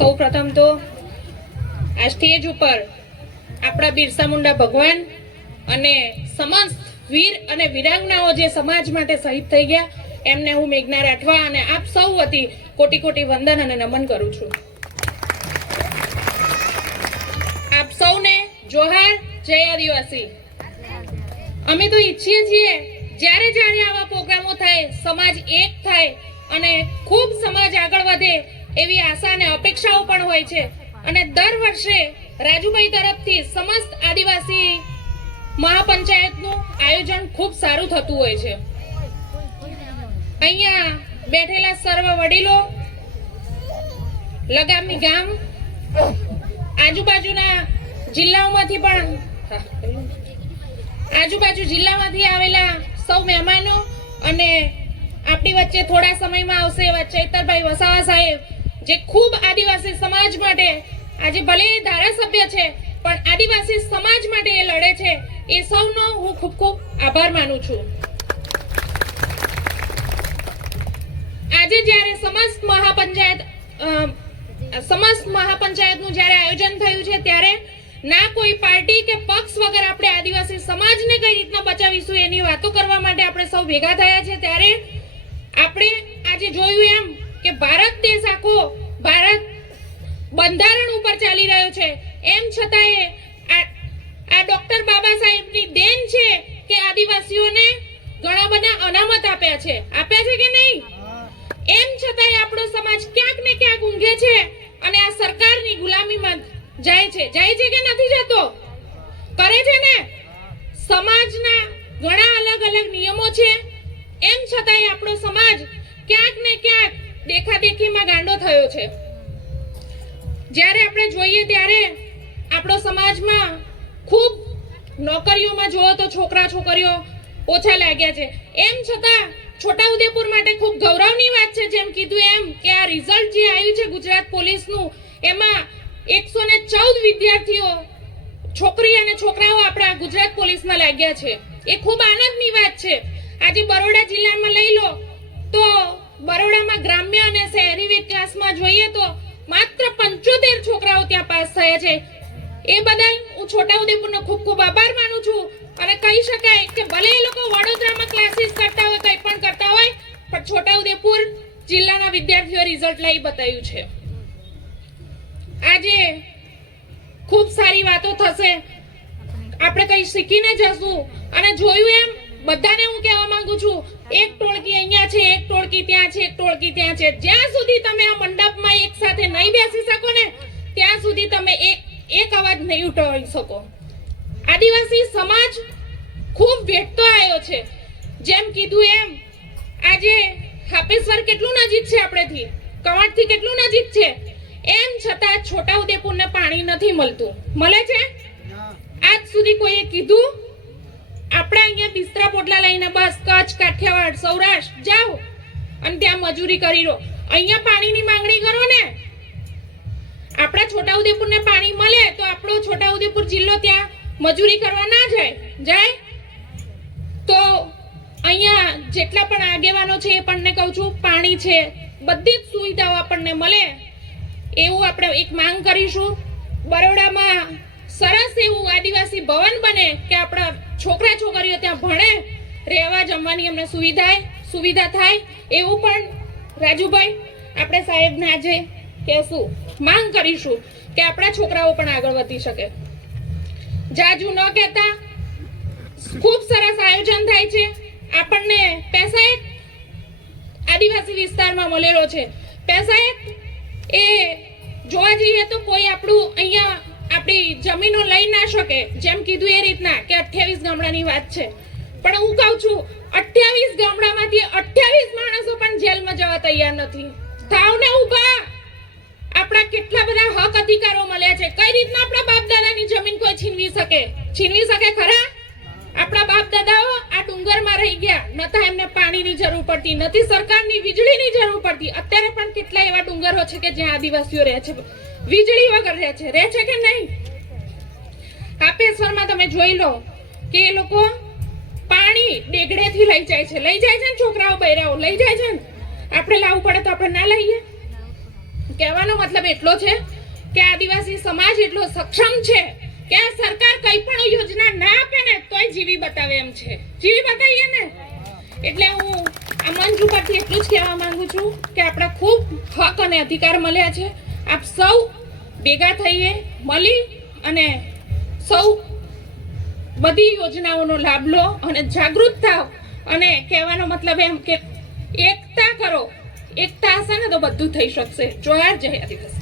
સૌ પ્રથમ તો આ સ્ટેજ ઉપર આપણા બિરસા મુંડા ભગવાન અને સમસ્ત વીર અને વીરાંગનાઓ જે સમાજ માટે શહીદ થઈ ગયા, એમને હું મેઘના રાઠવા અને આપ સૌ વતી કોટી કોટી વંદન અને નમન કરું છું. આપ સૌને જોહાર, જય આદિવાસી. અમે તો ઈચ્છીએ છીએ, જ્યારે જ્યારે આવા પ્રોગ્રામો થાય, સમાજ એક થાય અને ખૂબ સમાજ આગળ વધે એવી આશા અને અપેક્ષાઓ પણ હોય છે. અને દર વર્ષે રાજુભાઈ તરફથી સમસ્ત આદિવાસી મહાપંચાયતનું આયોજન ખૂબ સારું થતું હોય છે. અહીંયા બેઠેલા સર્વ વડીલો લગામી ગામ, આજુબાજુના જિલ્લાઓમાંથી પણ, આજુબાજુ જિલ્લામાંથી આવેલા સૌ મહેમાનો અને આપણી વચ્ચે થોડા સમયમાં આવશે એવા ચૈતરભાઈ વસાવા સાહેબ જે ખૂબ આદિવાસી સમાજ માટે, આજે ભલે ધારાસભ્ય છે, પણ આદિવાસી સમાજ માટે એ લડે છે, એ સૌનો હું ખૂબ ખૂબ આભાર માનું છું. આજે જ્યારે સમસ્ત મહાપંચાયત સમસ્ત મહાપંચાયતનું જ્યારે આયોજન થયું છે, ત્યારે ના કોઈ પાર્ટી કે પક્ષ વગર આપણે આદિવાસી સમાજને કઈ રીતના બચાવીશું એની વાતો કરવા માટે આપણે સૌ ભેગા થયા છે, ત્યારે આપણે આજે જોયું એમ કે ભારત દેશ આખો ભારત બંધારણ ઉપર ચાલી રહ્યો છે. એમ છતાંય આ આ ડોક્ટર બાબા સાહેબની દેન છે કે આદિવાસીઓને ઘણા બધા અનામત આપ્યા છે. આપ્યા છે કે નહીં? એમ છતાંય આપણો સમાજ ક્યાંક ને ક્યાંક ઊંઘે છે અને આ સરકારની ગુલામીમાં જાય છે. જાય છે કે નથી જતો? કરે છે ને? સમાજના ઘણા અલગ અલગ નિયમો છે. એમ છતાંય આપણો સમાજ ક્યાંક ને ક્યાંક દેખાદેખીમાં ગાંડો થયો છે. જ્યારે આપણે જોઈએ ત્યારે આપણો સમાજમાં ખૂબ નોકરીઓમાં જોવો તો છોકરા છોકરીઓ ઓછા લાગ્યા છે. એમ છતાં છોટાઉદેપુર માટે ખૂબ ગૌરવની વાત છે જેમ કીધું એમ કે આ રિઝલ્ટ જે આવ્યું છે ગુજરાત પોલીસનું, એમાં એકસો ને ચૌદ વિદ્યાર્થીઓ છોકરી અને છોકરાઓ આપણા ગુજરાત પોલીસમાં લાગ્યા છે. એ ખૂબ આનંદની વાત છે. આજે બરોડા જિલ્લામાં લઈ લો તો બરોડામાં ગ્રામ્ય અને શહેરી વિકાસમાં જોઈએ તો માત્ર પંચોતેર છોકરાઓ ત્યાં પાસ થયા છે. એ બદલ હું છોટાઉદેપુરનો ખૂબ ખૂબ આભાર માનું છું અને કહી શકાય કે ભલે એ લોકો વડોદરામાં ક્લાસીસ કરતા હોય, કંઈ પણ કરતા હોય, પણ છોટાઉદેપુર જિલ્લાના વિદ્યાર્થીઓ રિઝલ્ટ લઈ બતાવ્યું છે. આજે ખૂબ સારી વાતો થશે. આપણે કંઈ શીખીને જશું અને જોયું એમ બધાને હું કહેવા માંગુ છું એક ટોળકી અહીંયા છે એક ટોળકી ત્યાં છે એક ટોળકી ત્યાં છે. જ્યાં સુધી તમે આ મંડપમાં એક સાથે નહીં બેસી શકો ને ત્યાં સુધી તમે એક એક અવાજ નહીં ઉઠાવી શકો. આદિવાસી સમાજ ખૂબ વેઠતો આવ્યો છે. જેમ કીધું એમ આજે હાપેશ્વર કેટલું નજીક છે આપણેથી કવાંટથી કેટલું નજીક છે? એમ છતાં છોટાઉદેપુરને પાણી નથી મળતું. મળે છે? આજ સુધી કોઈએ કીધું? આપણે અહીંયા બિસ્તરા પોટલા લઈને બસ, કચ્છ, કાઠિયાવાડ, સૌરાષ્ટ્ર જાઓ અને ત્યાં મજૂરી કરી લો. અહીંયા પાણીની માંગણી કરો ને. આપણા છોટાઉદેપુરને પાણી મળે તો આપણો છોટાઉદેપુર જિલ્લો ત્યાં મજૂરી કરવા ના જાય. જાય? તો અહીંયા જેટલા પણ આગેવાનો છે એ પણને કહું છું, પાણી છે, બધી જ સુવિધાઓ આપણને મળે. એવું આપણે એક માંગ કરીશું. બરોડામાં સરસ એવું આદિવાસી ભવન બને કે આપણા ત્યાં ભણે, રહેવા જમવાની એમને સુવિધા સુવિધા થાય એવું પણ રાજુભાઈ આપણે સાહેબને આજે કહેશું માંગ કરીશું કે આપણા છોકરાઓ પણ આગળ વધી શકે. જાજુ ન કહેતા, ખૂબ સરસ આયોજન થાય છે. આપણને પૈસા એક આદિવાસી વિસ્તારમાં મળેલો છે. પૈસા એક એ જોવા જઈએ તો કોઈ આપણું અહીંયા આપણી જમીનો લઈ ના શકે. જેમ કીધું એ રીતના કે અઠ્યાવીસ ગામડાની વાત છે. પણ હું કહું છું, અઠ્યાવીસ ગામડામાંથી અઠ્યાવીસ માણસો પણ જેલમાં જવા તૈયાર નથી. થાવને ઊભા. આપણા કેટલા બધા હક અધિકારો મળ્યા છે. કઈ રીતના આપણા બાપ દાદાની જમીન કોઈ છીનવી શકે? છીનવી શકે ખરા? આપણા ડુંગરમાં રહી ગયા. નતા એમને પાણીની જરૂર પડતી નથી સરકારની વીજળીની જરૂર પડતી. અત્યારે પણ કેટલા એવા ડુંગરો છે કે જ્યાં આદિવાસીઓ રહે છે. વીજળી વગર રહે છે. રહે છે કે નહીં? હાપેશ્વરમાં તમે જોઈ લો કે એ લોકો પાણી ડેગડેથી લઈ જાય છે. લઈ જાય છે ને છોકરાઓ બૈરાઓ? લઈ જાય છે ને? આપણે લાવવું પડે તો આપણે ના લઈએ કહેવાનો મતલબ એટલો છે કે આદિવાસી સમાજ એટલો સક્ષમ છે કે આ સરકાર કઈ પણ યોજના જીવી બતાવે એમ છે. જીવી બતાવીએ ને? એટલે હું આ મંચ ઉપરથી એટલું જ કહેવા માંગુ છું કે આપણા ખૂબ હક અને અધિકાર મળ્યા છે. આપ સૌ ભેગા થઈએ, મળી અને સૌ બધી યોજનાઓનો લાભ લો અને જાગૃત થાવ. અને કહેવાનો મતલબ એમ કે એકતા કરો. એકતા હશે ને તો બધું થઈ શકશે. જોહાર, જય આદિવાસી.